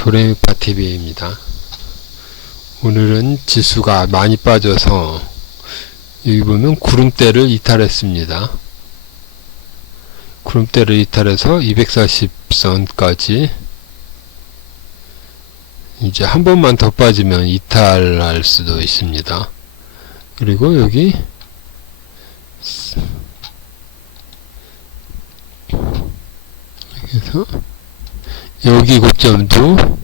도레미파TV입니다. 오늘은 지수가 많이 빠져서 여기 보면 구름대를 이탈했습니다. 구름대를 이탈해서 240선까지 이제 한 번만 더 빠지면 이탈할 수도 있습니다. 그리고 여기 그래서 여기 고점도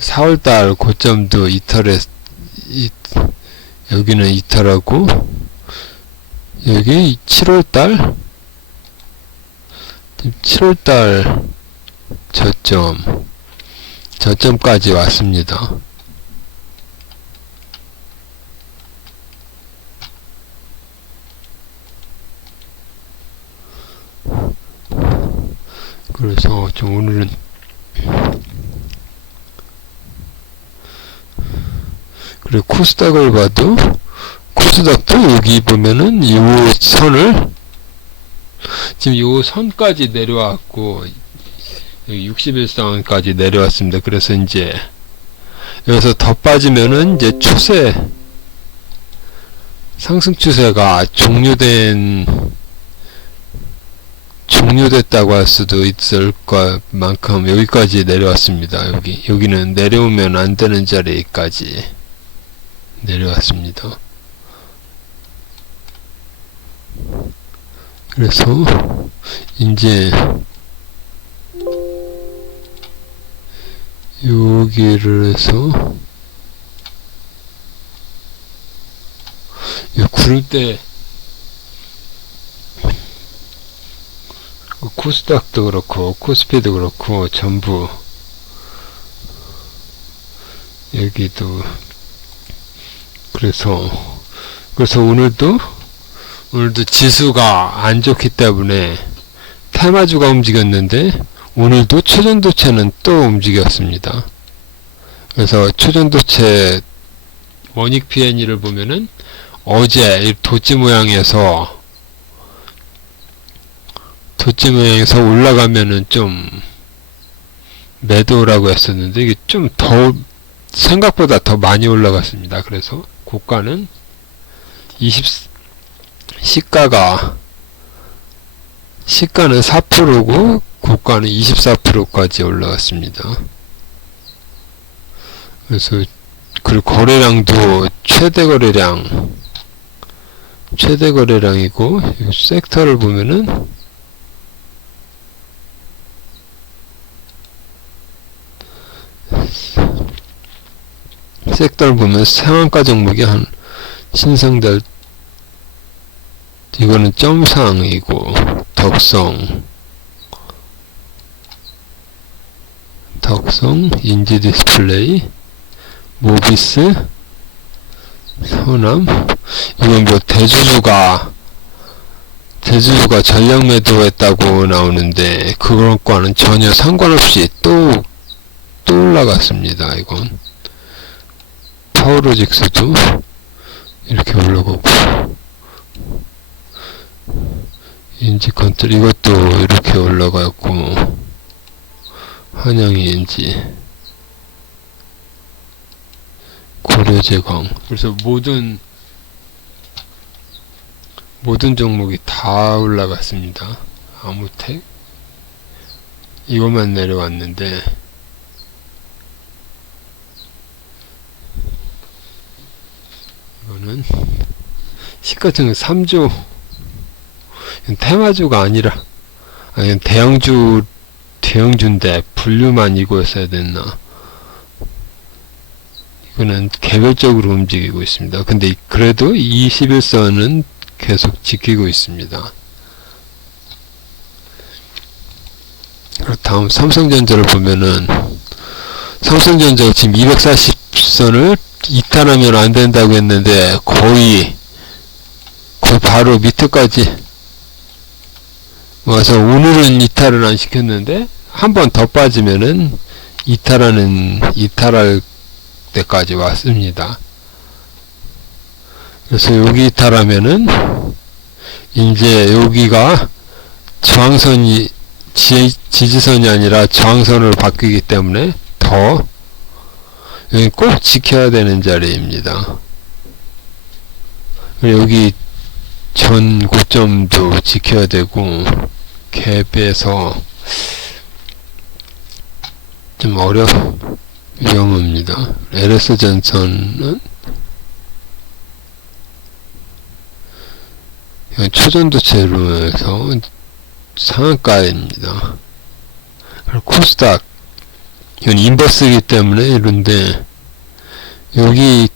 4월달 고점도 여기는 이탈하고 여기 7월달 저점까지 왔습니다. 그래서 좀 오늘은 그리고 코스닥을 봐도 코스닥도 여기 보면은 이 선을 지금 요 선까지 내려왔고 여기 61선까지 내려왔습니다. 그래서 이제 여기서 더 빠지면은 이제 상승 추세가 종료됐다고 할 수도 있을 것만큼 여기까지 내려왔습니다. 여기는 내려오면 안 되는 자리까지 내려왔습니다. 그래서 이제 여기를 해서 구름대 코스닥도 그렇고 코스피도 그렇고 전부 여기도 그래서 오늘도 지수가 안 좋기 때문에 테마주가 움직였는데 오늘도 초전도체는 또 움직였습니다. 그래서 초전도체 원익 PNE를 보면은 어제 도치 모양에서 올라가면은 좀 매도라고 했었는데 이게 좀 더 생각보다 더 많이 올라갔습니다. 그래서 고가는 시가는 4%고 고가는 24%까지 올라갔습니다. 그래서 그리고 거래량도 최대 거래량이고 이 섹터를 보면은 상한가 종목이 한 신성달 이거는 점상이고 덕성 인지디스플레이 모비스 서남 이건 뭐 대주주가 전량 매도했다고 나오는데 그것과는 전혀 상관없이 또 올라갔습니다. 이건 파워로직스도 이렇게 올라가고 인지컨트롤 이것도 이렇게 올라가고 한양인지 고려제광 그래서 모든 종목이 다 올라갔습니다. 아무텍 이것만 내려왔는데 이거는 시가총액 3조 테마주가 아니라 대형주인데 분류만 이거였어야 됐나. 이거는 개별적으로 움직이고 있습니다. 근데 그래도 21선은 계속 지키고 있습니다. 다음 삼성전자를 보면은 삼성전자가 지금 240선을 이탈하면 안 된다고 했는데 거의 바로 밑에까지 와서 오늘은 이탈을 안 시켰는데 한 번 더 빠지면은 이탈할 때까지 왔습니다. 그래서 여기 이탈하면은 이제 여기가 저항선이 지지선이 아니라 저항선으로 바뀌기 때문에 더 여기 꼭 지켜야 되는 자리입니다. 여기 전 고점도 지켜야 되고 갭에서 좀 위험합니다. LS 전선은 초전도체로에서 상한가입니다. 코스닥 이건 인버스이기 때문에 이런데 여기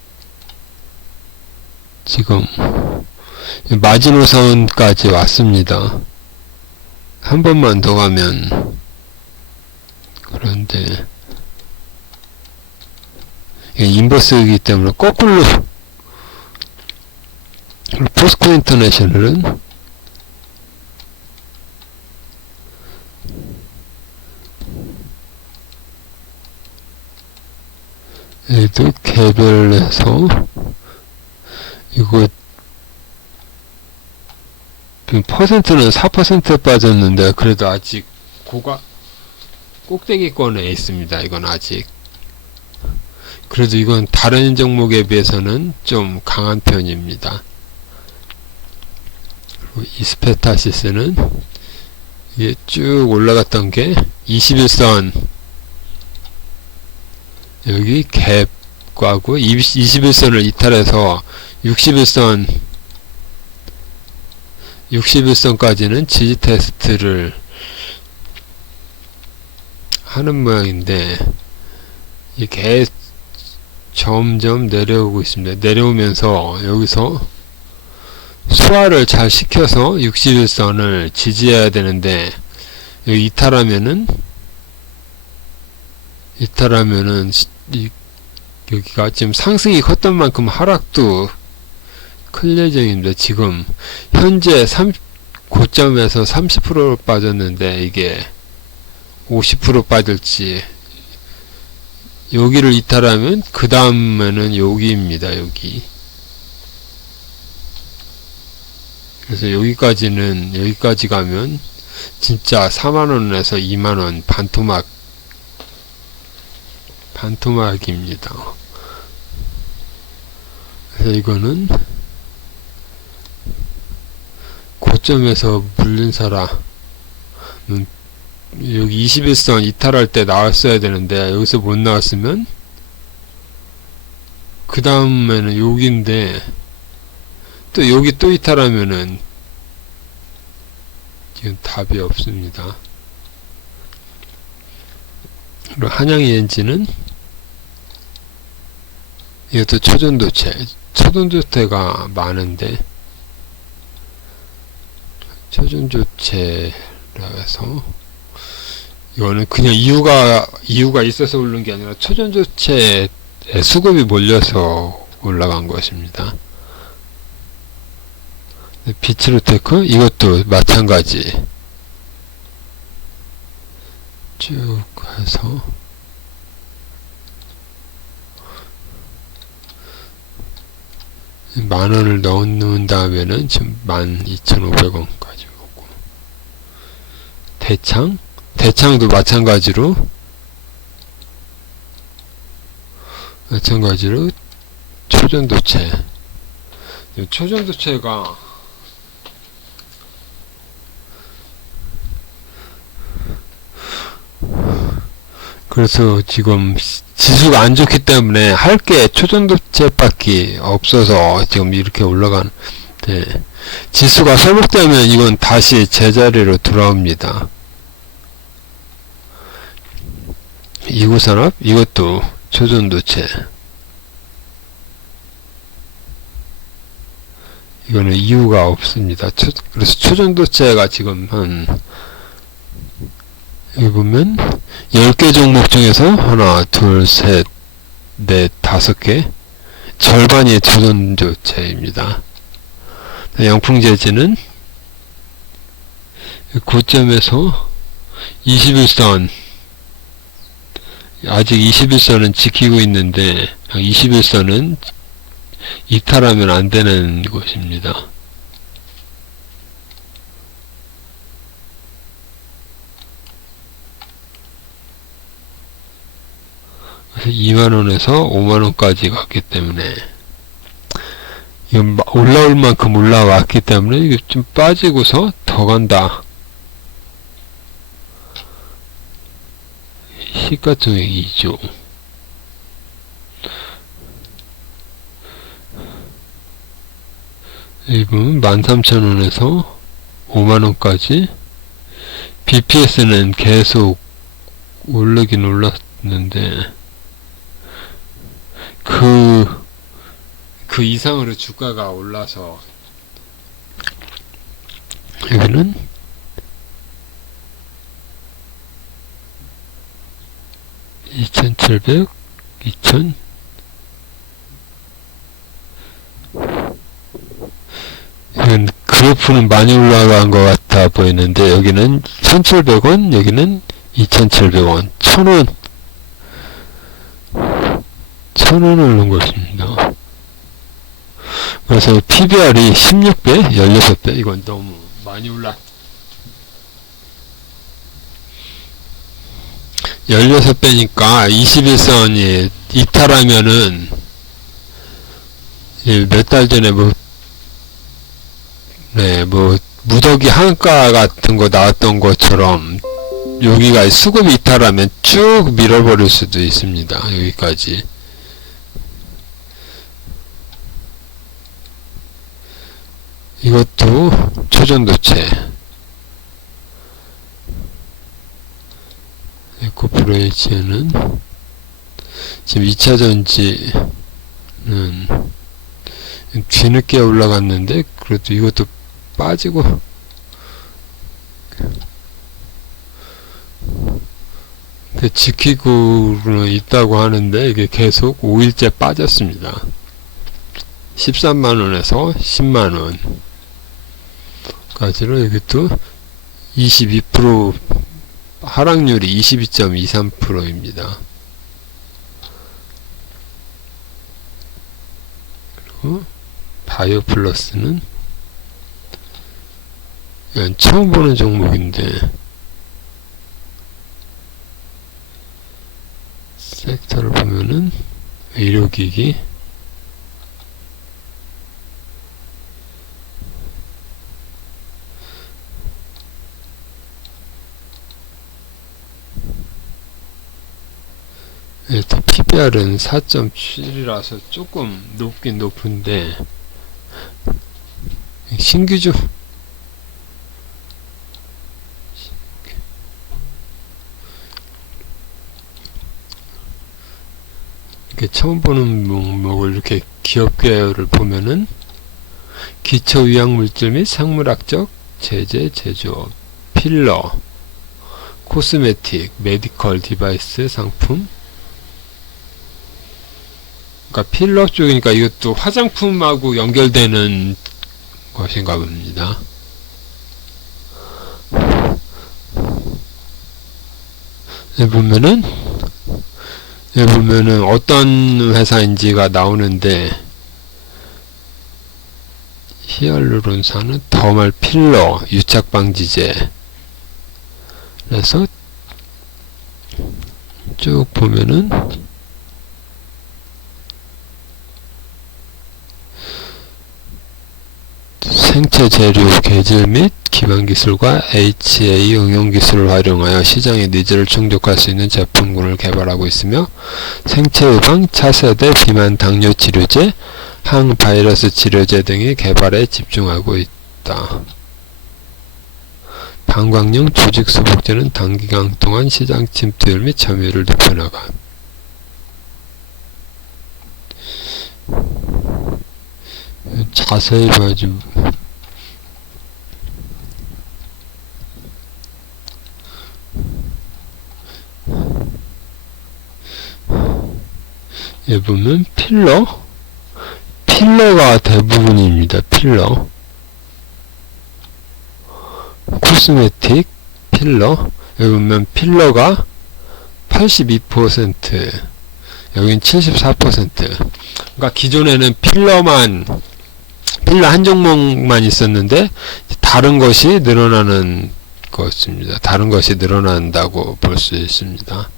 지금 마지노선까지 왔습니다. 한 번만 더 가면 그런데 이게 인버스이기 때문에 거꾸로 포스코 인터내셔널은 얘도 개별해서 이거 퍼센트는 4% 빠졌는데 그래도 아직 꼭대기권에 있습니다. 이건 아직 그래도 이건 다른 종목에 비해서는 좀 강한 편입니다. 그리고 이스페타시스는 이게 쭉 올라갔던 게 21선 여기 갭과고 21선을 이탈해서 61선까지는 지지 테스트를 하는 모양인데 이게 점점 내려오고 있습니다. 내려오면서 여기서 소화를 잘 시켜서 61선을 지지해야 되는데 여기 이탈하면은 여기가 지금 상승이 컸던 만큼 하락도 클 예정입니다. 지금 현재 고점에서 30% 빠졌는데 이게 50% 빠질지 여기를 이탈하면 그 다음에는 여기입니다. 여기 그래서 여기까지 가면 진짜 4만원에서 2만원 반토막입니다. 그래서 이거는 고점에서 물린 사람은 여기 21선 이탈할 때 나왔어야 되는데 여기서 못 나왔으면 그 다음에는 여기인데 또 여기 또 이탈하면은 이건 답이 없습니다. 그리고 한양ENG는 이것도 초전도체가 많은데 초전도체라 해서 이거는 그냥 이유가 있어서 오른 게 아니라 초전도체에 수급이 몰려서 올라간 것입니다. 비츠로테크 이것도 마찬가지 쭉 해서 만원을 넣은 다음에는 지금 12,500원까지 오고 대창도 마찬가지로 초전도체가 그래서 지금 지수가 안 좋기 때문에 할 게 초전도체밖에 없어서 지금 이렇게 올라가는데 지수가 회복되면 이건 다시 제자리로 돌아옵니다. 이구산업 이것도 초전도체 이거는 이유가 없습니다. 그래서 초전도체가 지금 여기 보면 10개 종목 중에서 하나, 둘, 셋, 넷, 5개 절반이 초전도체입니다. 양풍재질은 고점에서 21선 아직 21선은 지키고 있는데 21선은 이탈하면 안 되는 것입니다. 2만원에서 5만원까지 갔기 때문에 이건 올라올 만큼 올라왔기 때문에 이게 좀 빠지고서 더 간다. 시가총액 2조. 이 부분 13,000원에서 5만원까지. BPS는 계속 오르긴 올랐는데 그 이상으로 주가가 올라서 여기는 2,700, 2,000 이건 그래프는 많이 올라간 것 같아 보이는데 여기는 1,700원, 여기는 2,700원, 1,000원 1,000원 오른 것입니다. 그래서 PBR이 16배, 16배, 이건 너무 많이 올라. 16배니까 21선이 이탈하면은 몇 달 전에 무더기 한가 같은 거 나왔던 것처럼 여기가 수급 이탈하면 쭉 밀어버릴 수도 있습니다. 여기까지. 이것도 초전도체. 에코프로에이치는 지금 2차전지는 뒤늦게 올라갔는데 그래도 이것도 빠지고 지키고는 있다고 하는데 이게 계속 5일째 빠졌습니다. 13만원에서 10만원 까지로 여기도 22% 하락률이 22.23%입니다. 그리고 바이오플러스는 이건 처음 보는 종목인데 섹터를 보면은 의료기기, 일단 PBR은 4.7이라서 조금 높긴 높은데 신규주 이렇게 처음 보는 목목을 이렇게 기업계열을 보면은 기초의약물질 및 생물학적 제재 제조업, 필러, 코스메틱, 메디컬 디바이스 상품. 그러니까 필러 쪽이니까 이것도 화장품하고 연결되는 것인가 봅니다. 여기 보면은 어떤 회사인지가 나오는데 히알루론산은 더멀 필러 유착방지제. 그래서 쭉 보면은 생체 재료 개질 및 기반기술과 HA 응용기술을 활용하여 시장의 니즈를 충족할 수 있는 제품군을 개발하고 있으며 생체의방, 차세대 비만 당뇨 치료제, 항바이러스 치료제 등의 개발에 집중하고 있다. 방광용 조직수복제는 단기간 동안 시장 침투율 및 점유율을 높여나감. 자세히 봐야지. 여기 보면 필러가 대부분입니다. 필러, 코스메틱, 필러. 여기 보면 필러가 82%, 여긴 74%. 그러니까 기존에는 필러 한 종목만 있었는데 다른 것이 늘어나는 것입니다. 다른 것이 늘어난다고 볼 수 있습니다.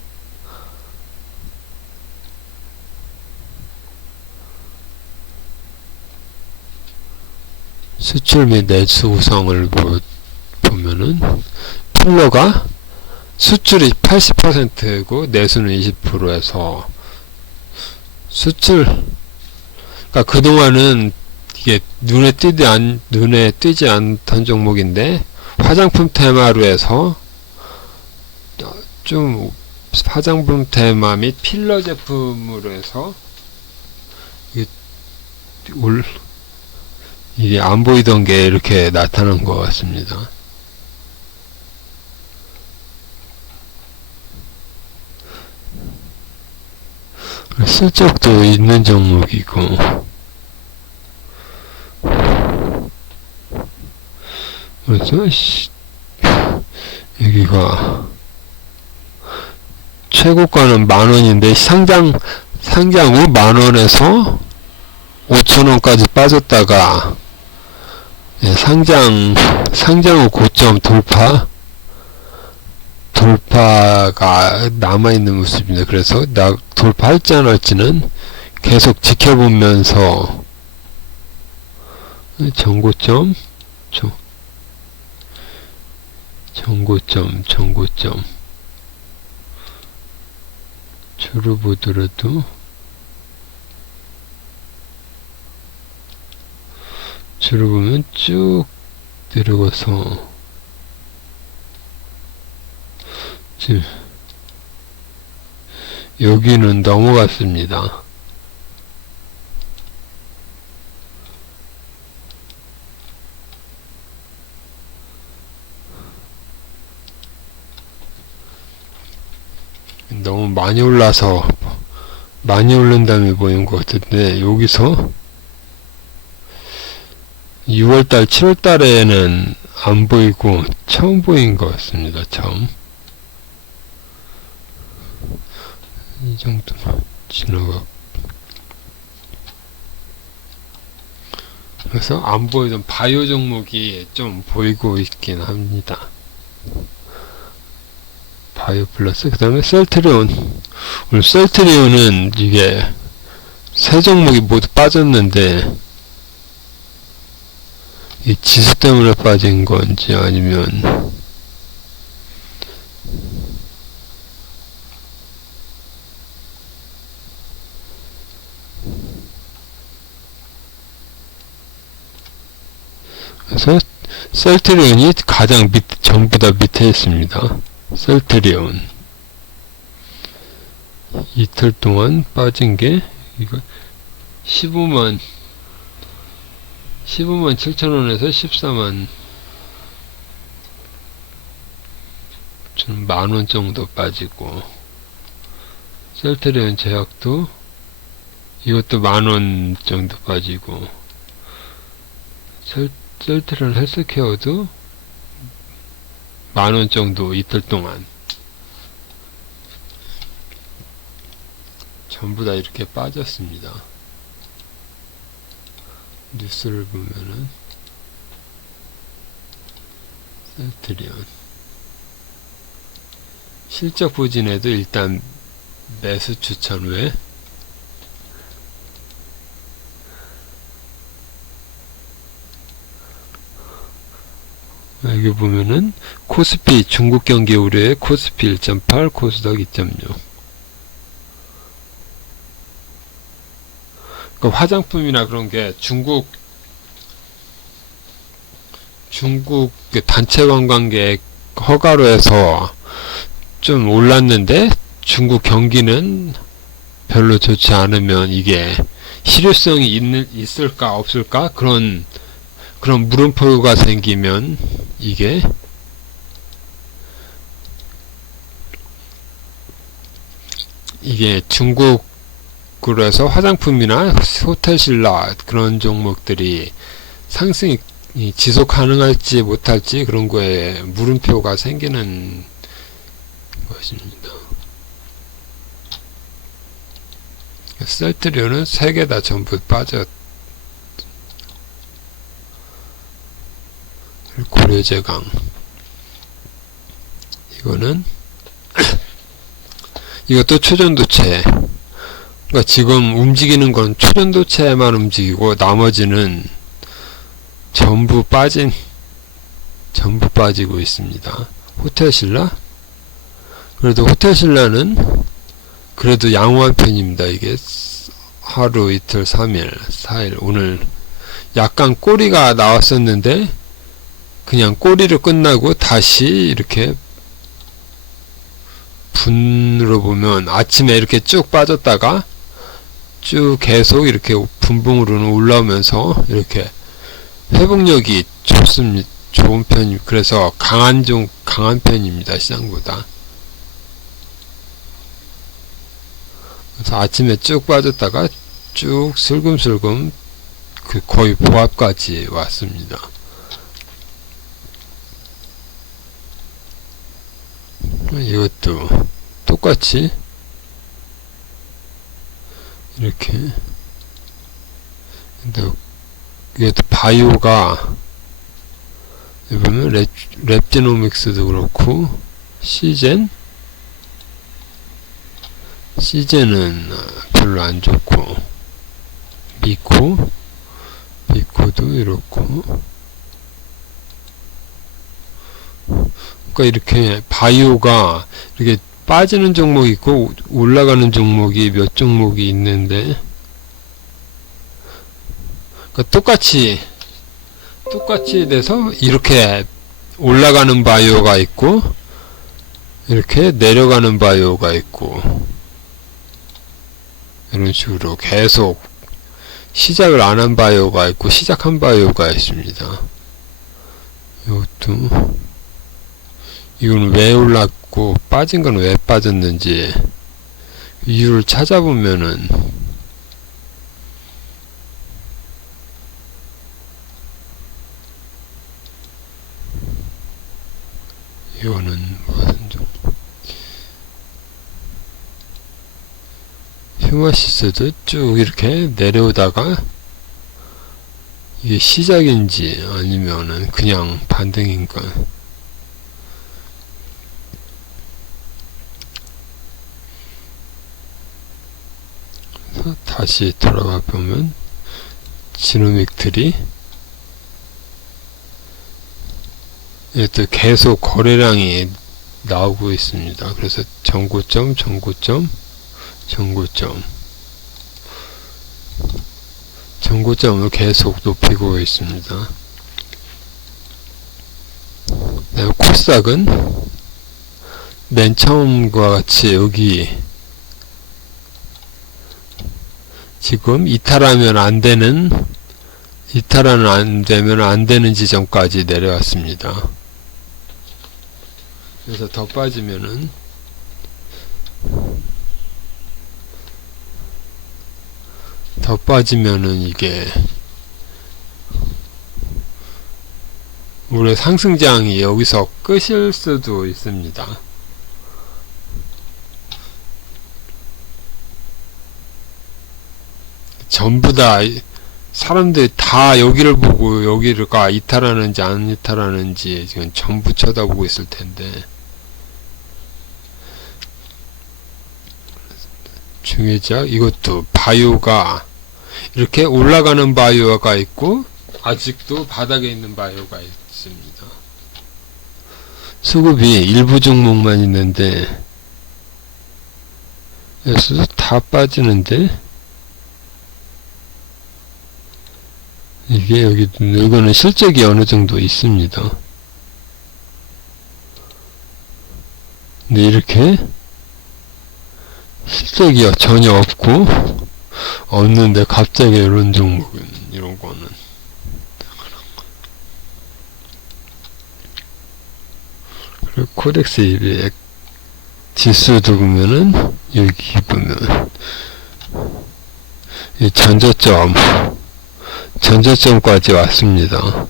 수출 및 내수 구성을 보면은 필러가 수출이 80%고 내수는 20%에서 수출, 그러니까 그동안은 이게 눈에 띄지 않던 종목인데 화장품 테마로 해서 좀 화장품 테마 및 필러 제품으로 해서 이게 안 보이던 게 이렇게 나타난 것 같습니다. 실적도 있는 종목이고, 그래서 여기가 최고가는 10,000원인데 상장 후 10,000원에서 5,000원까지 빠졌다가 상장 후 고점 돌파가 남아있는 모습입니다. 그래서 돌파할지 안 할지는 계속 지켜보면서 전고점 주로 보더라도 주로 보면 쭉 내려가서 지금 여기는 넘어갔습니다. 너무 많이 올라서 많이 오른 다음에 보인 것 같은데 여기서 6월달 7월달에는 안 보이고 처음 보인 것 같습니다. 처음 이 정도만 지나가. 그래서 안 보이던 바이오 종목이 좀 보이고 있긴 합니다. 바이오 플러스, 그 다음에 셀트리온. 오늘 셀트리온은 이게 세 종목이 모두 빠졌는데 이 지수 때문에 빠진 건지 아니면 그래서 셀트리온이 가장 전부 다 밑에 있습니다. 셀트리온 이틀 동안 빠진 게 이거 15만 7천원에서 14만 좀 만원 정도 빠지고, 셀트리온 제약도 이것도 만원 정도 빠지고, 셀트리온 헬스케어도 만원 정도 이틀 동안 전부 다 이렇게 빠졌습니다. 뉴스를 보면은 셀트리온 실적 부진에도 일단 매수 추천 후에 여기 보면은 코스피 중국 경기 우려에 코스피 1.8 코스닥 2.6. 그 화장품이나 그런 게 중국 단체 관광객 허가로 해서 좀 올랐는데 중국 경기는 별로 좋지 않으면 이게 실효성이 있을까 없을까 그런 물음표가 생기면 이게 중국으로 해서 화장품이나 호텔신라 그런 종목들이 상승이 지속 가능할지 못할지 그런 거에 물음표가 생기는 것입니다. 셀트리온은 3개 다 전부 고려제강 이거는 이것도 초전도체. 그러니까 지금 움직이는 건 초전도체만 움직이고 나머지는 전부 빠지고 있습니다. 호텔신라? 그래도 호텔신라는 그래도 양호한 편입니다. 이게 하루, 이틀, 3일, 4일, 오늘 약간 꼬리가 나왔었는데 그냥 꼬리로 끝나고 다시 이렇게 분으로 보면 아침에 이렇게 쭉 빠졌다가 쭉 계속 이렇게 분봉으로는 올라오면서 이렇게 회복력이 좋은 편, 그래서 강한 편입니다. 시장보다. 그래서 아침에 쭉 빠졌다가 쭉 슬금슬금 거의 보합까지 왔습니다. 이것도 똑같이 이렇게, 근데 이것도 바이오가 보면 랩제노믹스도 그렇고 시젠은 별로 안 좋고, 미코도 이렇고, 그러니까 이렇게 바이오가 이렇게 빠지는 종목이 있고 올라가는 종목이 몇 종목이 있는데, 그러니까 똑같이 돼서 이렇게 올라가는 바이오가 있고 이렇게 내려가는 바이오가 있고, 이런 식으로 계속 시작을 안 한 바이오가 있고 시작한 바이오가 있습니다. 이건 왜 올랐고 빠진 건 왜 빠졌는지 이유를 찾아보면은 이거는 무슨 종 휴마시스도 쭉 이렇게 내려오다가 이게 시작인지 아니면은 그냥 반등인가. 다시 돌아가 보면 지노믹들이 또 계속 거래량이 나오고 있습니다. 그래서 전고점을 계속 높이고 있습니다. 코스닥은 맨 처음과 같이 여기 지금 이탈하면 안 되는 지점까지 내려왔습니다. 그래서 더 빠지면은 이게 올해 상승장이 여기서 끝일 수도 있습니다. 전부 다 사람들이 다 여기를 보고 여기가 이탈하는지 안 이탈하는지 지금 전부 쳐다보고 있을 텐데, 중요하죠. 이것도 바이오가 이렇게 올라가는 바이오가 있고 아직도 바닥에 있는 바이오가 있습니다. 수급이 일부 종목만 있는데 여기서 다 빠지는데, 이게 이거는 실적이 어느 정도 있습니다. 근데 이렇게 실적이 전혀 없는데 갑자기 이런 종목은, 이런 거는 그리고 코덱스 200 지수도 보면은 여기 보면 이 전저점까지 왔습니다.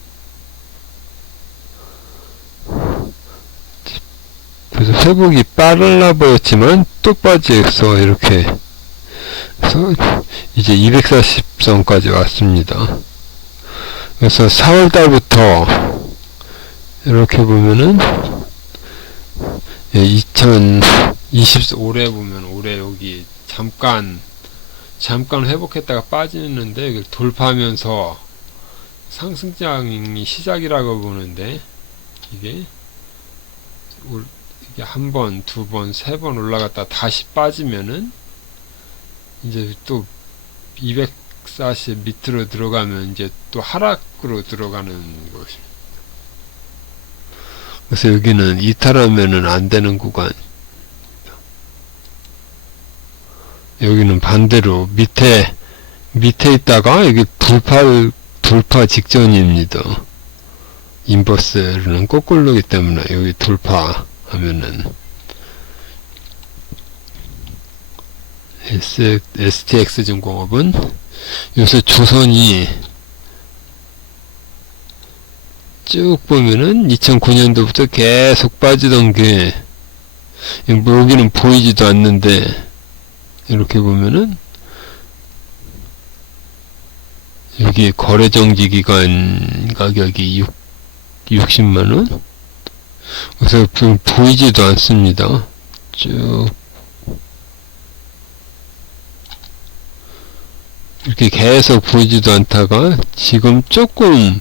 그래서 회복이 빨라 보였지만 또 빠져서 이렇게 해서 이제 240선까지 왔습니다. 그래서 4월달부터 이렇게 보면은 2020 올해 여기 잠깐 회복했다가 빠지는데 이걸 돌파하면서 상승장이 시작이라고 보는데, 이게 한 번, 두 번, 세 번 올라갔다 다시 빠지면은 이제 또 240 밑으로 들어가면 이제 또 하락으로 들어가는 것입니다. 그래서 여기는 이탈하면은 안 되는 구간. 여기는 반대로 밑에 있다가 여기 돌파 직전입니다. 인버스는 거꾸로기 때문에 여기 돌파하면은 STX증권업은 요새 조선이 쭉 보면은 2009년도부터 계속 빠지던 게 여기는 보이지도 않는데 이렇게 보면은 여기 거래정지 기간 가격이 60만원? 그래서 보이지도 않습니다. 쭉 이렇게 계속 보이지도 않다가 지금 조금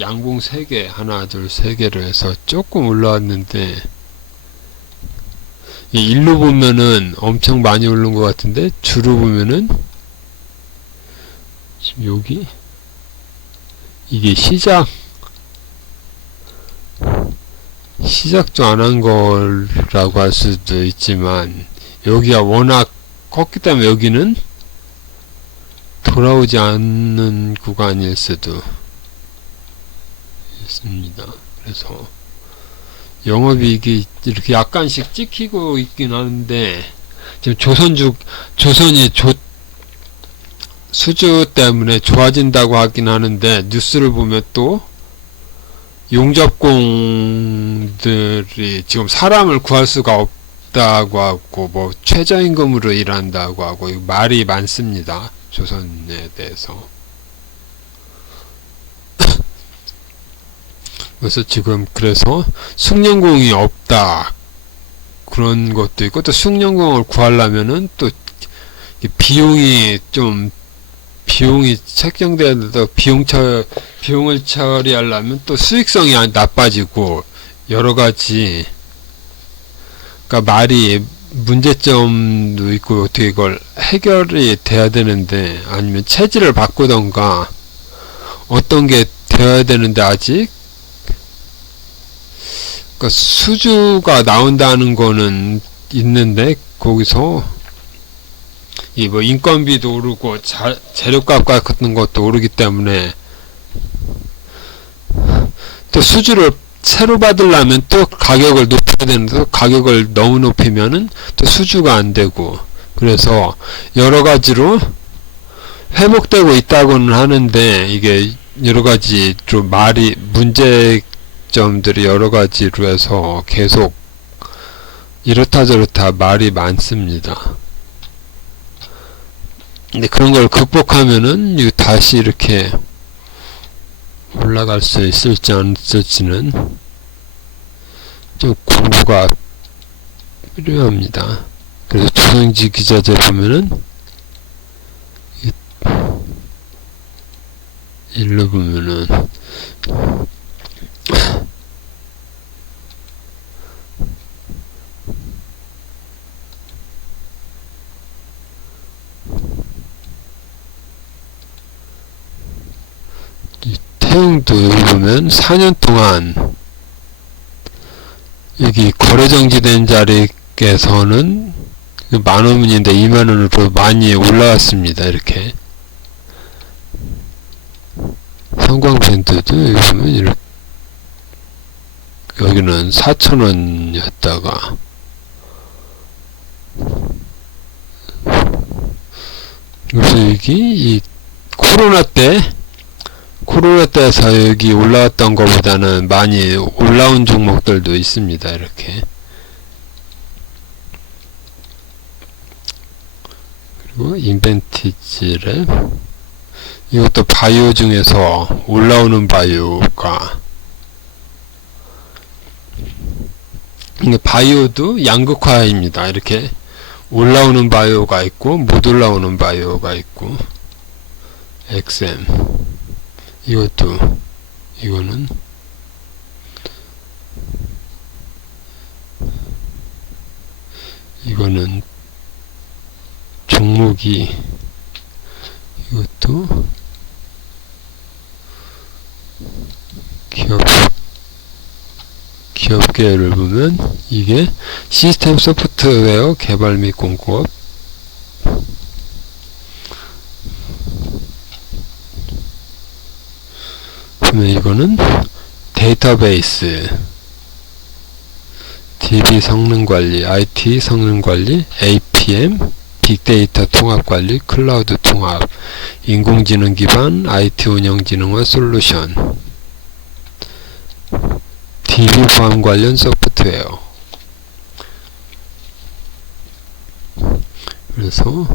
양봉 3개, 하나, 둘, 3개를 해서 조금 올라왔는데, 일로 보면은 엄청 많이 오른 것 같은데, 주로 보면은, 지금 여기, 이게 시작도 안 한 거라고 할 수도 있지만, 여기가 워낙 컸기 때문에 여기는 돌아오지 않는 구간일 수도 있습니다. 그래서 영업이익이 이렇게 약간씩 찍히고 있긴 하는데 지금 조선이 수주 때문에 좋아진다고 하긴 하는데 뉴스를 보면 또 용접공들이 지금 사람을 구할 수가 없다고 하고 뭐 최저임금으로 일한다고 하고 말이 많습니다. 조선에 대해서. 그래서 지금 그래서 숙련공이 없다 그런 것도 있고 또 숙련공을 구하려면은 또 비용이 책정되어도 비용을 처리하려면 또 수익성이 나빠지고 여러가지 그러니까 말이 문제점도 있고 어떻게 이걸 해결이 돼야 되는데 아니면 체질을 바꾸던가 어떤 게 되어야 되는데 아직 그러니까 수주가 나온다는 거는 있는데 거기서 이 뭐 인건비도 오르고 재료값 같은 것도 오르기 때문에 또 수주를 새로 받으려면 또 가격을 높여야 되는데 가격을 너무 높이면은 또 수주가 안 되고 그래서 여러 가지로 회복되고 있다고는 하는데 이게 여러 가지 좀 문제점들이 여러 가지로 해서 계속 이렇다 저렇다 말이 많습니다. 근데 그런 걸 극복하면은 다시 이렇게 올라갈 수 있을지 안 있을지는 좀 공부가 필요합니다. 그래서 조선지 기자재 보면은 일로 보면은 태웅도 여기 보면 4년 동안 여기 거래정지된 자리에서는 10,000원인데 20,000원으로 많이 올라왔습니다. 이렇게 성광밴드도 여기 보면 이렇게 여기는 4,000원이었다가 그래서 여기 이 코로나 때에서 여기 올라왔던 것보다는 많이 올라온 종목들도 있습니다. 이렇게 그리고 인벤티지랩 이것도 바이오 중에서 올라오는 바이오가 이게 바이오도 양극화입니다. 이렇게 올라오는 바이오가 있고 못 올라오는 바이오가 있고 XM 이것도 이거는 종목이 이것도 기업계를 보면 이게 시스템 소프트웨어 개발 및 공급, 그러면 이거는 데이터베이스, DB 성능관리, IT 성능관리, APM, 빅데이터 통합관리, 클라우드 통합, 인공지능 기반 IT 운영진흥화 솔루션, DB 보안 관련 소프트웨어. 그래서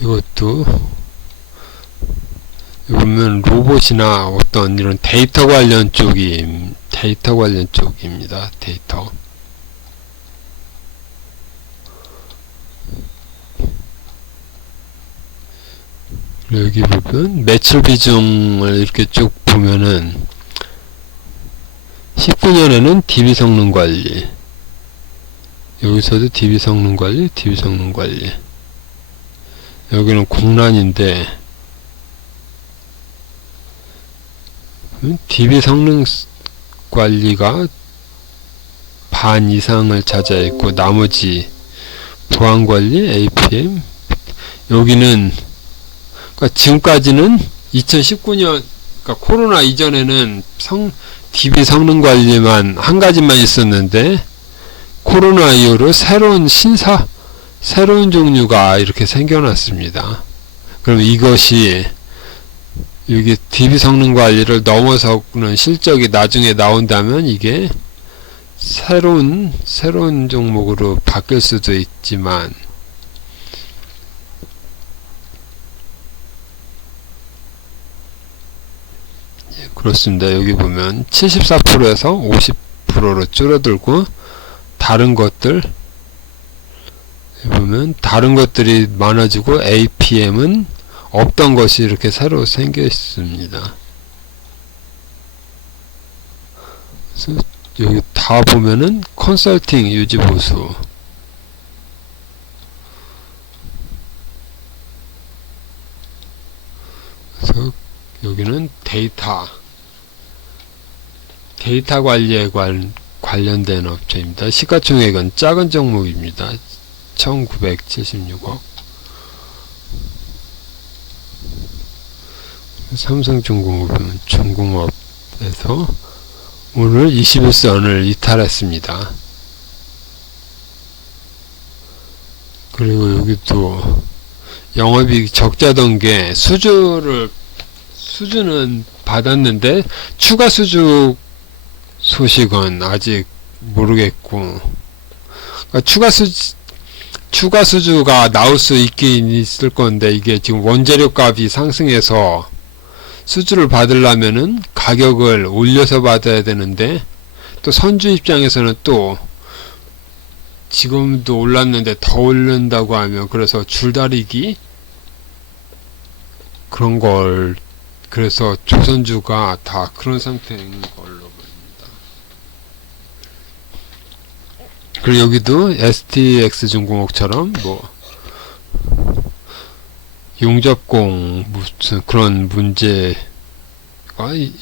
이것도 보면 로봇이나 어떤 이런 데이터 관련 쪽입니다. 데이터. 여기 보면 매출 비중을 이렇게 쭉 보면은 19년에는 DB 성능 관리, 여기서도 DB 성능 관리, 여기는 공란인데 DB 성능 관리가 반 이상을 차지했고 나머지 보안 관리, APM, 여기는 그러니까 지금까지는 2019년 그러니까 코로나 이전에는 DB 성능 관리만 한 가지만 있었는데 코로나 이후로 새로운 종류가 이렇게 생겨났습니다. 그럼 이것이 여기 DB 성능 관리를 넘어서는 실적이 나중에 나온다면 이게 새로운 종목으로 바뀔 수도 있지만 그렇습니다. 여기 보면 74%에서 50%로 줄어들고 다른 것들 보면 다른 것들이 많아지고 APM은 없던 것이 이렇게 새로 생겨 있습니다. 그래서 여기 다 보면은 컨설팅 유지 보수, 그래서 여기는 데이터 관리에 관련된 업체입니다. 시가총액은 작은 종목입니다. 1976억. 삼성중공업은 중공업에서 오늘 21선을 이탈했습니다. 그리고 여기도 영업이익 적자던 게 수주는 받았는데 추가 수주 소식은 아직 모르겠고, 그러니까 추가 수주가 나올 수 있긴 있을 건데 이게 지금 원재료 값이 상승해서 수주를 받으려면은 가격을 올려서 받아야 되는데 또 선주 입장에서는 또 지금도 올랐는데 더 오른다고 하면 그래서 줄다리기 그런 걸, 그래서 조선주가 다 그런 상태인 걸로 보입니다. 그리고 여기도 STX중공업처럼 뭐 용접공 무슨 그런 문제가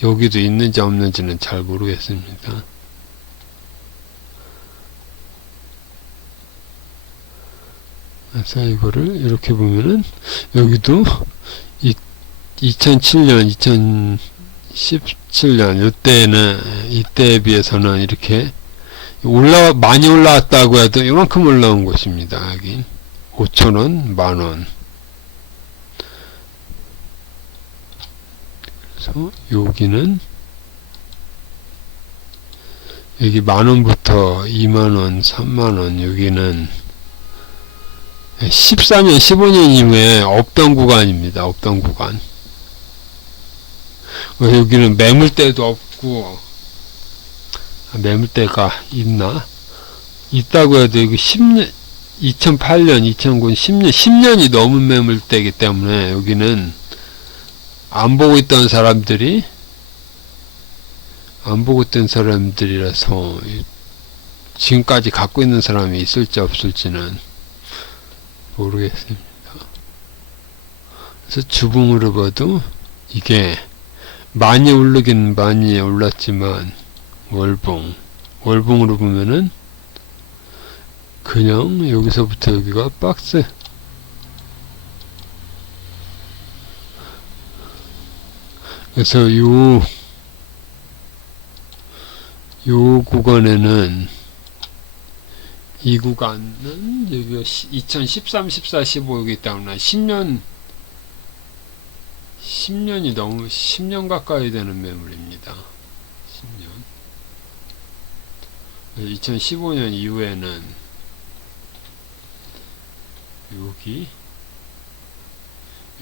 여기도 있는지 없는지는 잘 모르겠습니다. 그래서 이거를 이렇게 보면은 여기도 2007년 2017년 이때에 비해서는 이렇게 많이 올라왔다고 해도 이만큼 올라온 것입니다. 여기 5,000원, 만원. 그래서 여기는 여기 만원부터 2만원, 3만원, 여기는 14년, 15년 이후에 없던 구간입니다. 없던 구간. 여기는 매물대도 없고, 매물대가 있나? 있다고 해도 여기 10년, 2008년, 2009년, 10년이 넘은 매물대이기 때문에 여기는 안 보고 있던 사람들이라서 지금까지 갖고 있는 사람이 있을지 없을지는 모르겠습니다. 그래서 주봉으로 봐도 이게 많이 오르긴 많이 올랐지만 월봉으로 보면은 그냥 여기서부터 여기가 박스, 그래서 요 구간에는, 이 구간은 여기가 2013, 14, 15이기 때문에 10년이 너무 10년 가까이 되는 매물입니다. 10년. 2015년 이후에는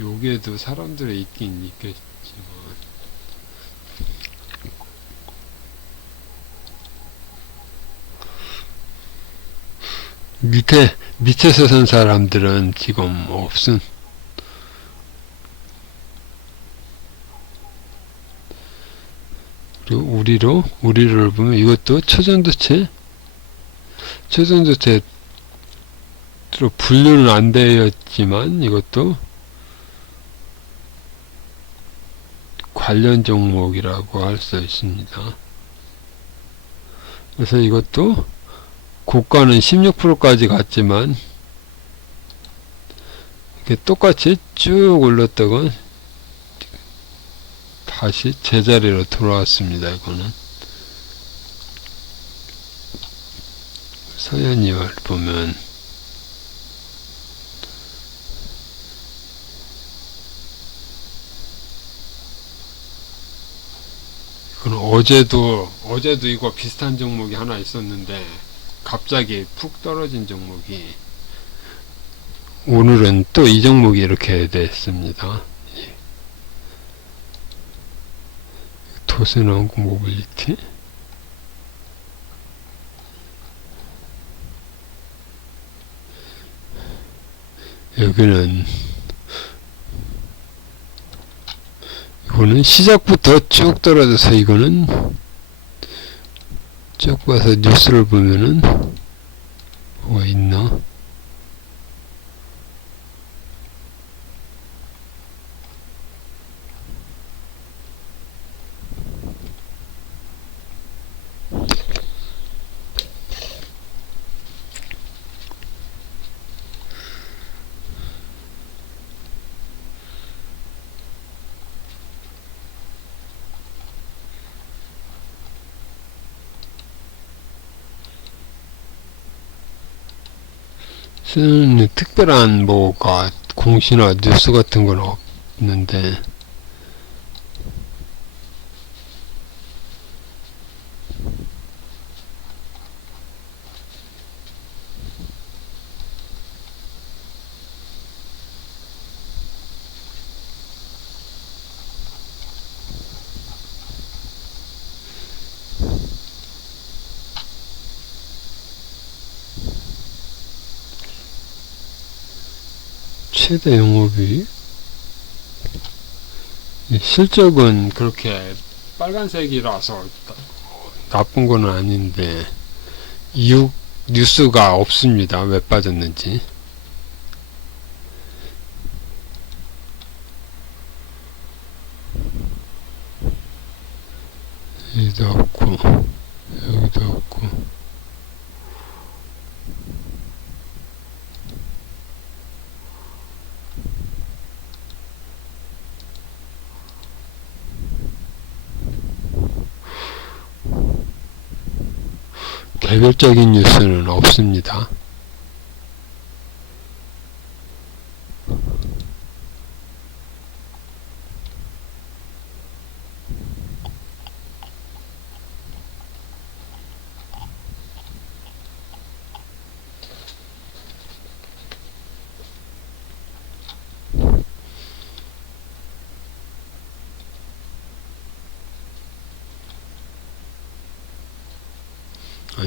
여기에도 사람들이 있긴 있겠지만 밑에서 산 사람들은 지금 없음. 그리고 우리를 보면 이것도 초전도체로 분류는 안 되었지만 이것도 관련 종목이라고 할 수 있습니다. 그래서 이것도 고가는 16%까지 갔지만 이렇게 똑같이 쭉 올랐다가 다시 제자리로 돌아왔습니다. 이거는 서현이를 보면 이건 어제도 이거 비슷한 종목이 하나 있었는데 갑자기 푹 떨어진 종목이, 오늘은 또 이 종목이 이렇게 됐습니다. 도스나무 모빌리티, 여기는 이거는 시작부터 쭉 떨어져서, 이거는 쭉 봐서 뉴스를 보면은 뭐가 있나? 쓰는 특별한 뭐가 공시나 뉴스 같은 건 없는데, 최대 영업이익, 실적은 그렇게 빨간색이라서 나쁜 건 아닌데 뉴스가 없습니다. 왜 빠졌는지. 여기도 없고 여기도 없고, 개별적인 뉴스는 없습니다.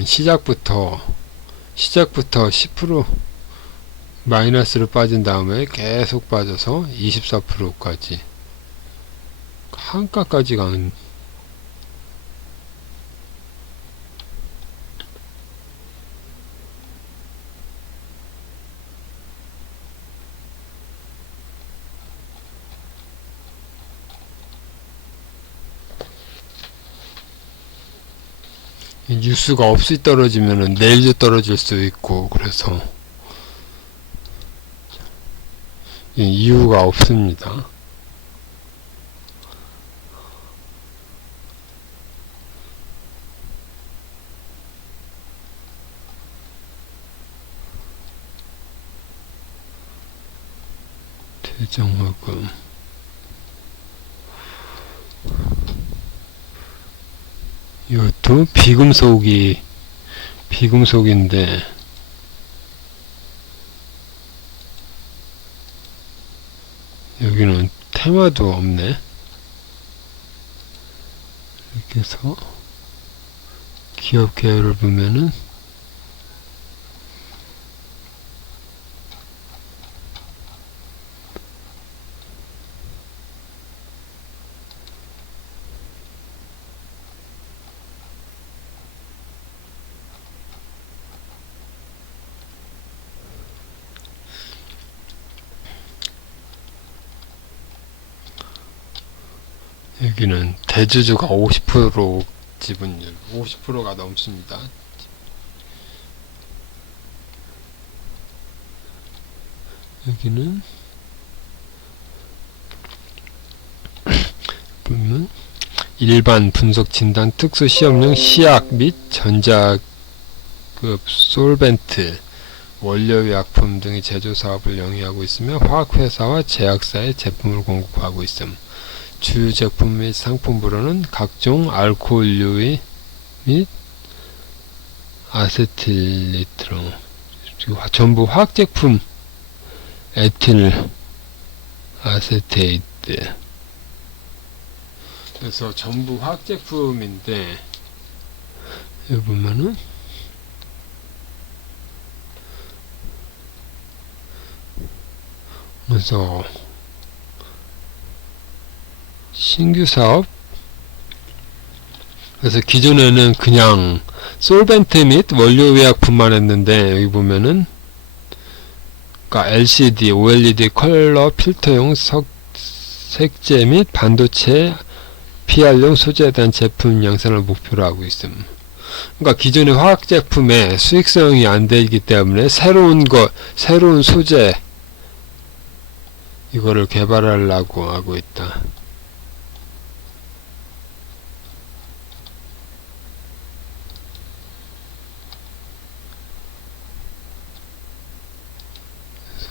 시작부터 10% 마이너스로 빠진 다음에 계속 빠져서 24%까지 한가까지 가는 뉴스가 없이 떨어지면은 내일도 떨어질 수 있고, 그래서 이유가 없습니다. 대정화금 이것도 비금속인데 여기는 테마도 없네. 이렇게 해서 기업 계열을 보면은 여기는 대주주가 50% 지분율 50%가 넘습니다. 여기는 보면 일반 분석 진단 특수 시험용 시약 및 전자급 솔벤트 원료의약품 등의 제조 사업을 영위하고 있으며 화학회사와 제약사에 제품을 공급하고 있음. 주요 제품 및 상품으로는 각종 알코올류 및 아세틸리트로 전부 화학제품 에틸 아세테이트, 그래서 전부 화학제품인데 여기 보면은 그래서 신규 사업, 그래서 기존에는 그냥 솔벤트 및 원료의약품만 했는데 여기 보면은 그러니까 LCD, OLED 컬러 필터용 색제 및 반도체 PR용 소재에 대한 제품 양산을 목표로 하고 있음. 그러니까 기존의 화학 제품에 수익성이 안 되기 때문에 새로운 소재 이거를 개발하려고 하고 있다.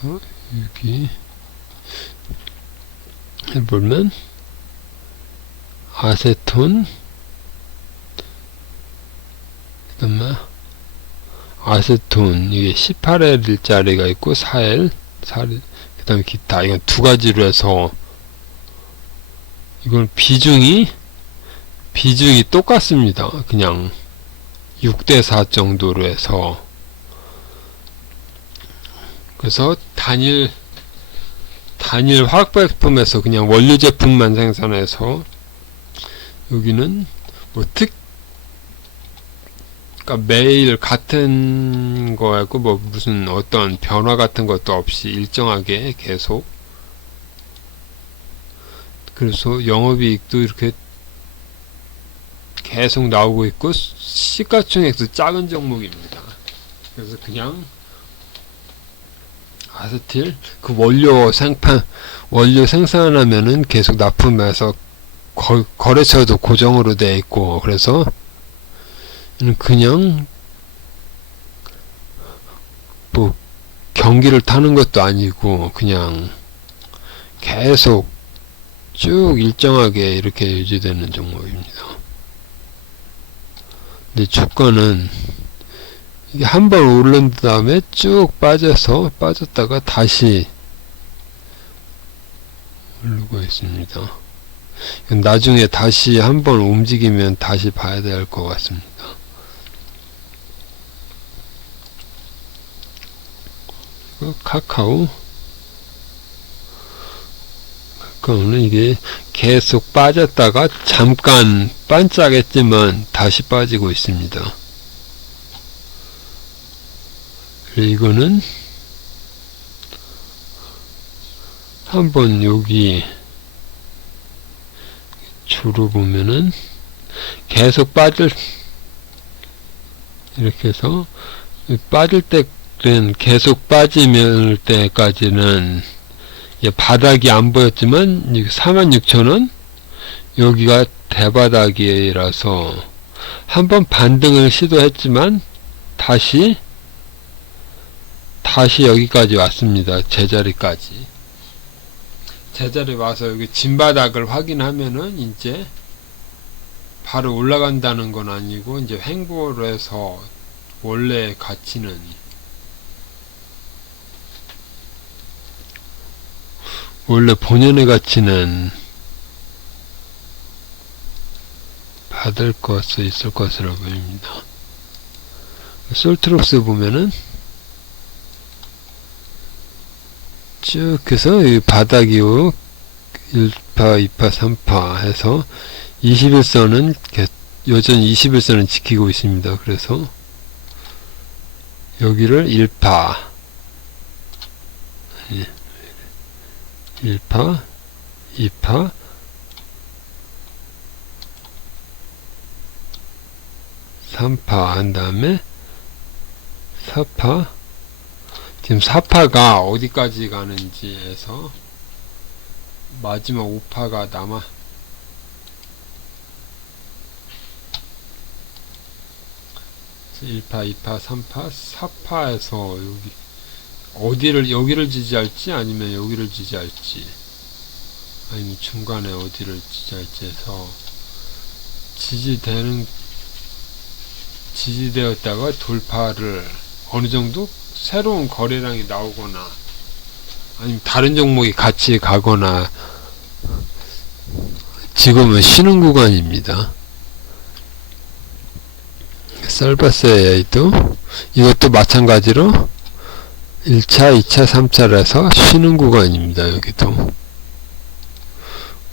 그래서 여기 해보면 아세톤, 그 다음에 아세톤 이게 18L짜리가 있고 4L, 그 다음에 기타, 이건 두 가지로 해서 이건 비중이 똑같습니다. 그냥 6대4 정도로 해서, 그래서 단일 화학제품에서 그냥 원료 제품만 생산해서 여기는 뭐 그러니까 매일 같은 거하고 뭐 무슨 어떤 변화 같은 것도 없이 일정하게 계속, 그래서 영업이익도 이렇게 계속 나오고 있고 시가총액도 작은 종목입니다. 그래서 그냥 아세틸 그 원료 생산하면은 계속 납품해서 거래처도 고정으로 되어 있고, 그래서 그냥 뭐 경기를 타는 것도 아니고 그냥 계속 쭉 일정하게 이렇게 유지되는 종목입니다. 근데 주가는 이게 한번 오른 다음에 쭉 빠졌다가 다시 오르고 있습니다. 나중에 다시 한번 움직이면 다시 봐야 될 것 같습니다. 카카오는 이게 계속 빠졌다가 잠깐 반짝했지만 다시 빠지고 있습니다. 이거는 한번 여기 주로 보면은 계속 이렇게 해서 빠질 때는 계속 빠지면 때까지는 바닥이 안 보였지만 46,000원 여기가 대바닥이라서 한번 반등을 시도했지만 다시 여기까지 왔습니다. 제자리까지. 제자리 와서 여기 진바닥을 확인하면은 이제 바로 올라간다는 건 아니고 이제 횡보를 해서 원래 가치는 원래 본연의 가치는 받을 것이 있을 것으로 보입니다. 솔트록스 보면은 쭉 해서 이 바닥이요 1파, 2파, 3파 해서 21선은 여전히 21선은 지키고 있습니다. 그래서 여기를 1파 1파 2파 3파 한 다음에 4파 지금 4파가 어디까지 가는지 해서 마지막 5파가 남아 1파, 2파, 3파, 4파에서 여기를 지지할지 아니면 여기를 지지할지 아니면 중간에 어디를 지지할지 해서 지지되었다가 돌파를 어느 정도 새로운 거래량이 나오거나 아니면 다른 종목이 같이 가거나 지금은 쉬는 구간입니다. 셀바스 AI도 이것도 마찬가지로 1차, 2차, 3차라서 쉬는 구간입니다. 여기도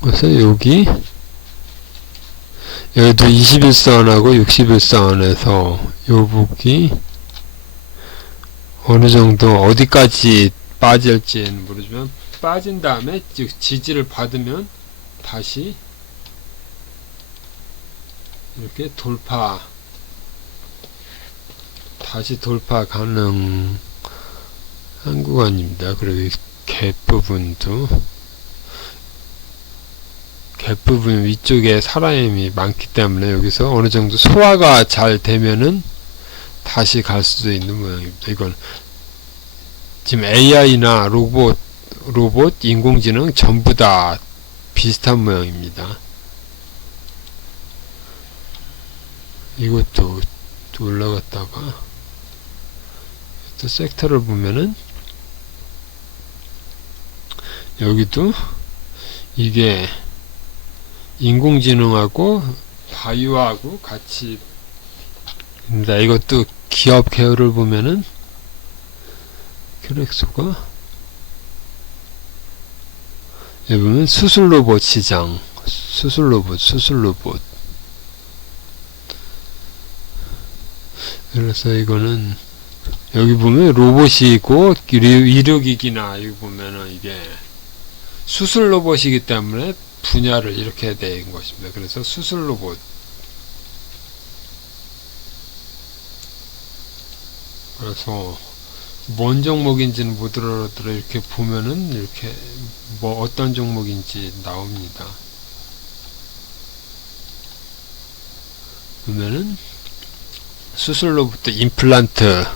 그래서 여기도 21선하고 61선에서 요 부분이 어느 정도 어디까지 빠질지는 모르지만 빠진 다음에 즉 지지를 받으면 다시 이렇게 다시 돌파 가능한 구간입니다. 그리고 갭 부분 위쪽에 사람이 많기 때문에 여기서 어느 정도 소화가 잘 되면은 다시 갈 수도 있는 모양입니다. 이건 지금 AI나 로봇, 인공지능 전부 다 비슷한 모양입니다. 이것도 올라갔다가 또 섹터를 보면은 여기도 이게 인공지능하고 바이오하고 같이 입니다. 이것도 기업 계열을 보면은 큐렉소가 여기 보면 수술로봇 시장 수술로봇 그래서 이거는 여기 보면 로봇이고 의료기기나 여기 보면은 이게 수술 로봇이기 때문에 분야를 이렇게 된 것입니다. 그래서 수술 로봇 그래서 뭔 종목인지는 못 알아들어 이렇게 보면은 이렇게 뭐 어떤 종목인지 나옵니다. 보면은 수술로부터 임플란트,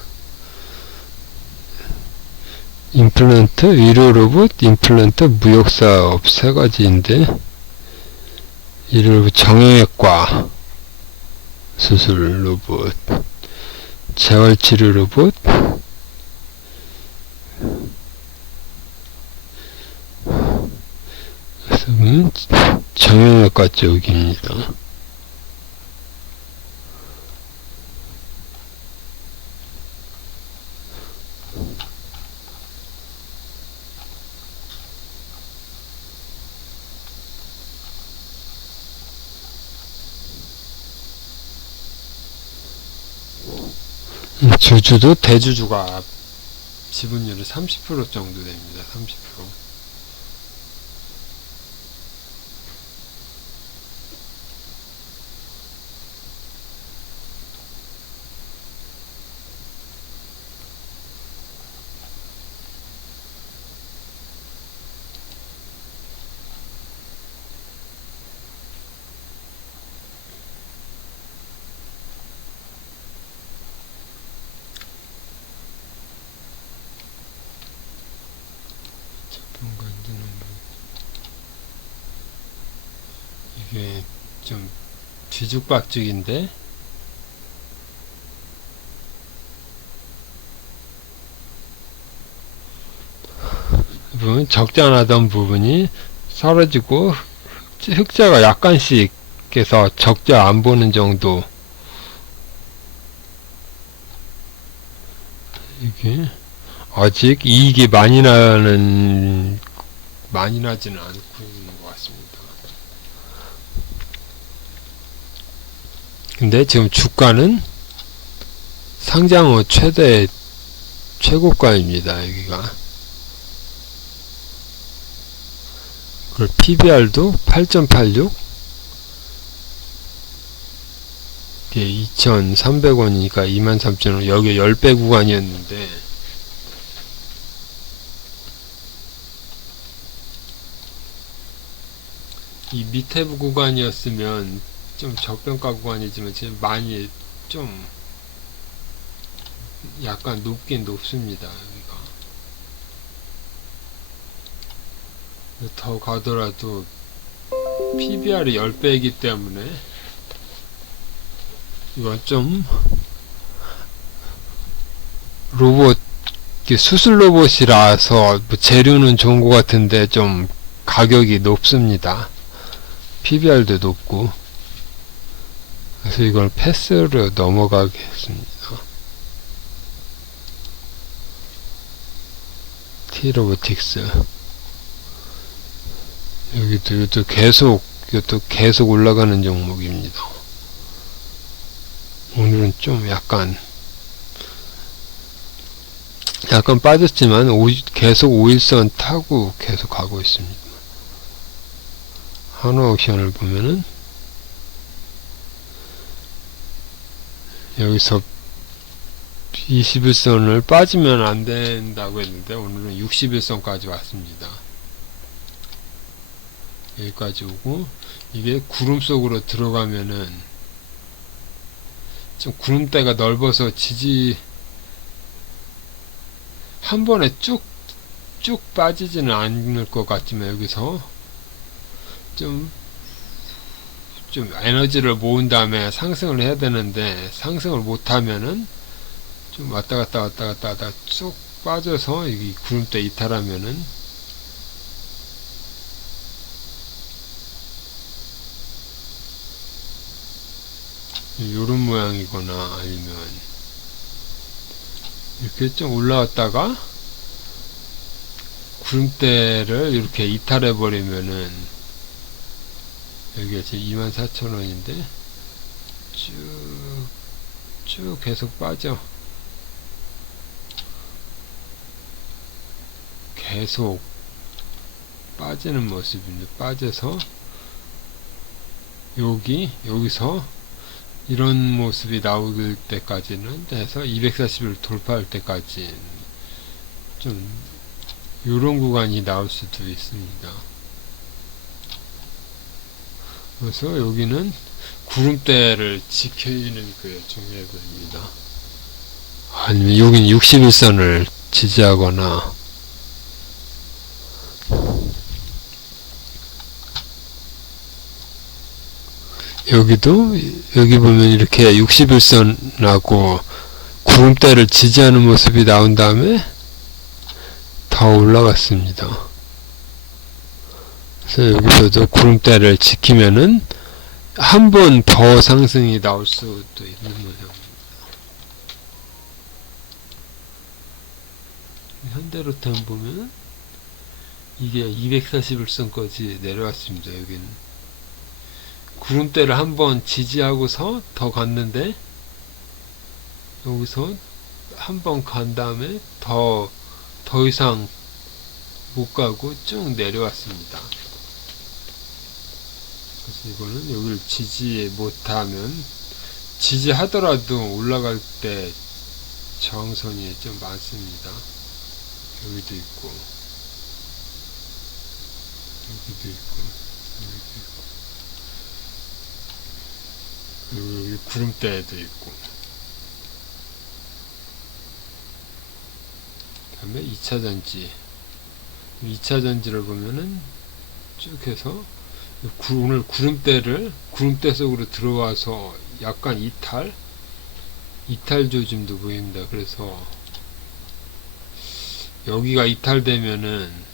의료로봇, 임플란트, 무역사업 세 가지인데 의료로봇, 정형외과 수술로봇, 재활치료로봇, 그래서 정형외과 쪽입니다. 주주도 대주주가 지분율이 30% 정도 됩니다. 30%. 이게 좀 뒤죽박죽인데 적잖하던 부분이 사라지고 흑자가 약간씩 해서 적자 안 보는 정도. 이게 아직 이익이 많이 나지는 않고 있는 것 같습니다. 근데 지금 주가는 상장 후 최고가입니다. 여기가. 그리고 PBR도 8.86. 이게 2,300원이니까 23,000원. 여기 10배 구간이었는데 이 밑에 구간이었으면 좀 저평가 구간이지만 지금 많이 좀 약간 높긴 높습니다. 여기가 더 가더라도 PBR이 10배이기 때문에 이건 좀 수술 로봇이라서 뭐 재료는 좋은 것 같은데 좀 가격이 높습니다. PBR도 높고. 그래서 이걸 패스로 넘어가겠습니다. T로보틱스. 이것도 계속 올라가는 종목입니다. 오늘은 좀 약간 빠졌지만 계속 5일선 타고 계속 가고 있습니다. 한화옥션을 보면은 여기서 21선을 빠지면 안 된다고 했는데 오늘은 61선까지 왔습니다. 여기까지 오고, 이게 구름 속으로 들어가면은 좀 구름대가 넓어서 한 번에 쭉 빠지지는 않을 것 같지만 여기서 좀 에너지를 모은 다음에 상승을 해야 되는데 상승을 못하면은 좀 왔다 갔다 쭉 빠져서 이 구름대 이탈하면은 요런 모양이거나 아니면 이렇게 좀 올라왔다가 구름대를 이렇게 이탈해 버리면은 여기가 지금 24,000원인데 쭉 계속 빠져. 계속 빠지는 모습입니다. 빠져서 여기서 이런 모습이 나올 때까지는 해서 240을 돌파할 때까지 좀 요런 구간이 나올 수도 있습니다. 그래서 여기는 구름대를 지키는 그 중요해보입니다. 아니면 여기는 61선을 지지하거나 여기 보면 이렇게 61선하고 구름대를 지지하는 모습이 나온 다음에 더 올라갔습니다. 그래서 여기서도 구름대를 지키면은 한 번 더 상승이 나올 수도 있는 모양입니다. 현대로템 보면 이게 241선까지 내려왔습니다. 여기는 구름대를 한번 지지하고서 더 갔는데 여기서 한 번 간 다음에 더 이상 못 가고 쭉 내려왔습니다. 그래서 이거는 여기를 지지 못하면, 지지하더라도 올라갈 때 저항선이 좀 많습니다. 여기도 있고, 여기도 있고, 여기도 있고, 여기 구름대도 있고. 그 다음에 2차 전지. 2차 전지를 보면은 쭉 해서 오늘 구름대 속으로 들어와서 약간 이탈 조짐도 보입니다. 그래서 여기가 이탈되면은,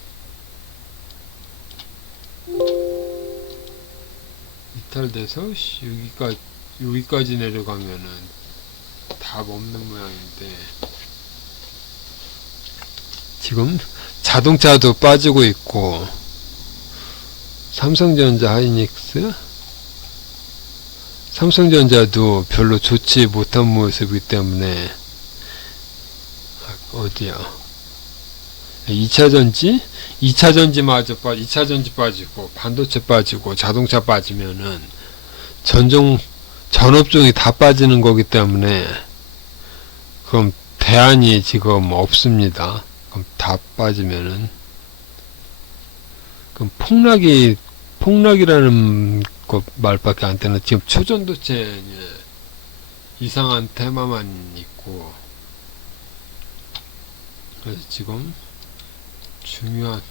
이탈돼서 여기까지 내려가면은 답 없는 모양인데, 지금 자동차도 빠지고 있고, 삼성전자도 별로 좋지 못한 모습이기 때문에, 어디야, 2차 전지마저 2차 전지 빠지고, 반도체 빠지고, 자동차 빠지면은 전업종이 다 빠지는 거기 때문에, 그럼 대안이 지금 없습니다. 그럼 다 빠지면은, 그럼 폭락이라는 것 말밖에 안 되나. 지금 초전도체 이상한 테마만 있고, 그래서 지금 중요한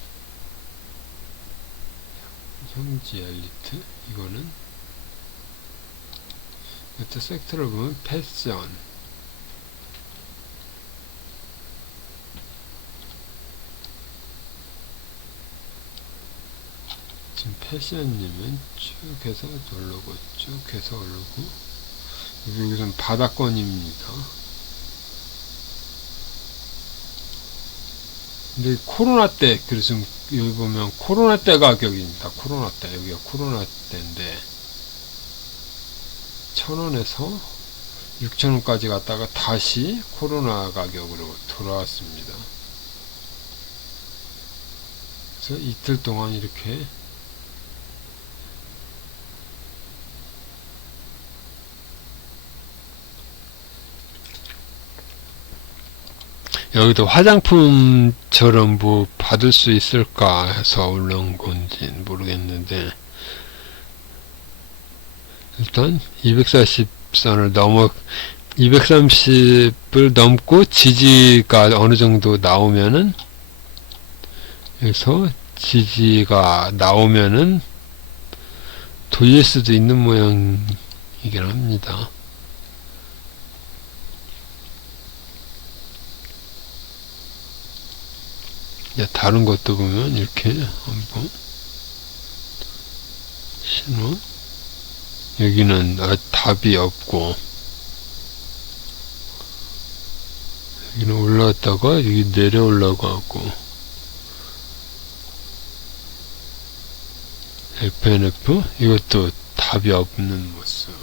형지 엘리트, 이거는 이것도 섹터를 보면 패션, 지금 패션님은 쭉 해서 올라오고, 쭉 해서 올라오고, 여기는 바닥권입니다. 근데 코로나 때, 그래서 여기 보면 코로나 때 가격입니다. 코로나 때, 여기가 코로나 때인데 1,000원에서 6,000원까지 갔다가 다시 코로나 가격으로 돌아왔습니다. 그래서 이틀 동안 이렇게 여기도 화장품처럼 뭐 받을 수 있을까 해서 올라온 건지 모르겠는데, 일단 240선을 넘어 230을 넘고 지지가 어느 정도 나오면은, 여기서 지지가 나오면은 돌릴 수도 있는 모양이긴 합니다. 다른 것도 보면 이렇게 한번 신호, 여기는 답이 없고, 여기는 올라왔다가 여기 내려오려고 하고, FNF 이것도 답이 없는 모습.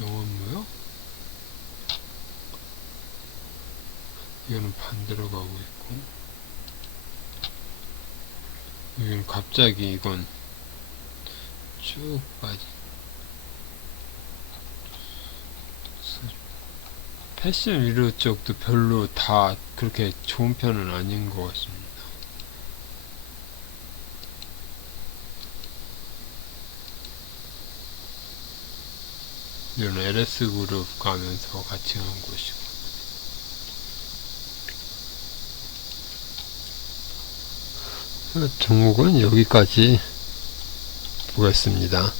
영원 뭐요? 이거는 반대로 가고 있고, 여기는 갑자기 이건 쭉 빠지. 패션 위로 쪽도 별로 다 그렇게 좋은 편은 아닌 것 같습니다. 이건 LS그룹 가면서 같이 간 곳이고, 종목은 여기까지 보겠습니다.